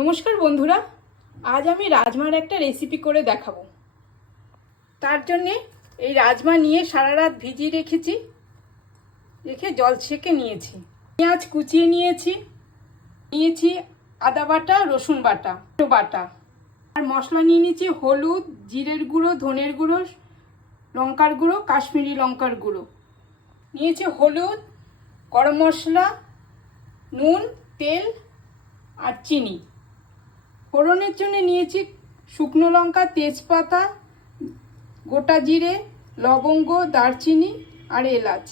নমস্কার বন্ধুরা, আজ আমি রাজমার একটা রেসিপি করে দেখাবো। তার জন্যে এই রাজমা নিয়ে সারা রাত ভিজিয়ে রেখে জল ছেঁকে নিয়েছি। পেঁয়াজ কুচিয়ে নিয়েছি আদা বাটা, রসুন বাটা আর মশলা নিয়ে নিয়েছি হলুদ, জিরের গুঁড়ো, ধনের গুঁড়ো, লঙ্কার গুঁড়ো, কাশ্মীরি লঙ্কার গুঁড়ো নিয়েছি, হলুদ, গরম মশলা, নুন, তেল আর চিনি। ফোড়নের জন্য নিয়েছি শুকনো লঙ্কা, তেজপাতা, গোটা জিরে, লবঙ্গ, দারচিনি আর এলাচ।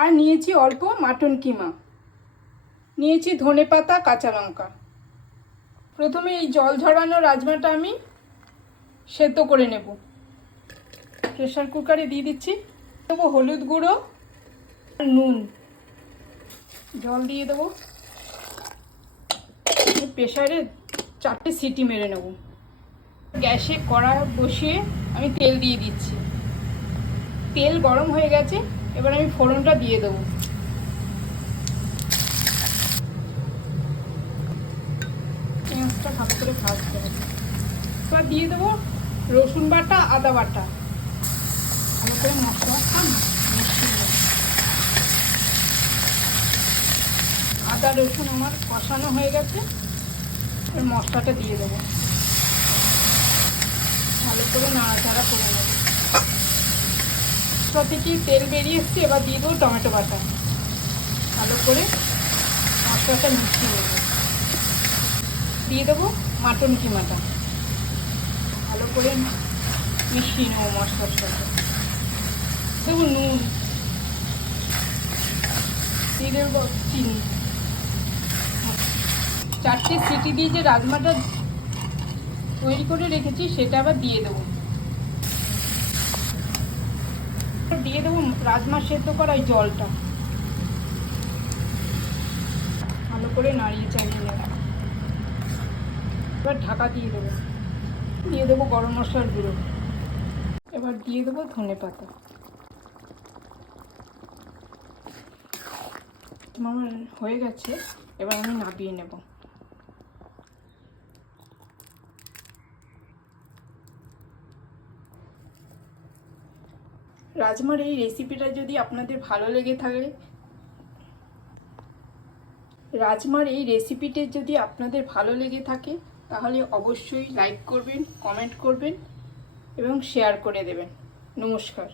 আর নিয়েছি অল্প মাটন কিমা, নিয়েছি ধনেপাতা, কাঁচা লঙ্কা। প্রথমে এই জল ঝরানো রাজমাটা আমি সেদ্ধ করে নেব। প্রেসার কুকারে দিয়ে দিচ্ছি। দেবো হলুদ গুঁড়ো আর নুন, জল দিয়ে দেবো। প্রেসারে 4টে সিটি মেরে নেব। গ্যাসে কড়া বসিয়ে আমি তেল দিয়ে দিচ্ছি। তেল গরম হয়ে গেছে, এবার আমি ফোড়নটা দিয়ে দেবো। পেঁয়াজটা ভালো করে ভাজতে হবে। এবার দিয়ে দেবো রসুন বাটা, আদা বাটা। ভালো করে মশলাটা মিশিয়ে দেবো। আদা রসুন আমার কষানো হয়ে গেছে, এবার মশলাটা দিয়ে দেবো। ভালো করে নাড়াচাড়া করে নেব। মশলা থেকে তেল বেরিয়ে এসছে, এবার দিয়ে দেবো টমেটো বাটা। ভালো করে মশলাটা মিশিয়ে নেব। দিয়ে দেবো মাটন কিমাটা। ভালো করে মিশিয়ে নেবো মশলার সাথে। দেবো নুন, দিয়ে দেবো চিনি। 4টে সিটি দিয়ে যে রাজমাটা তৈরি করে রেখেছি সেটা আবার দিয়ে দেবো। দিয়ে দেবো রাজমা সেদ্ধ করা এই জলটা। ভালো করে নাড়িয়ে চাড়িয়ে নেব। এবার ঢাকা দিয়ে দেবো গরম মশলার গুঁড়ো। এবার দিয়ে দেবো ধনেপাতা। আমার হয়ে গেছে, এবার আমি নামিয়ে নেব। রাজমার এই রেসিপিটা যদি আপনাদের ভালো লেগে থাকে, তাহলে অবশ্যই লাইক করবেন, কমেন্ট করবেন এবং শেয়ার করে দেবেন। নমস্কার।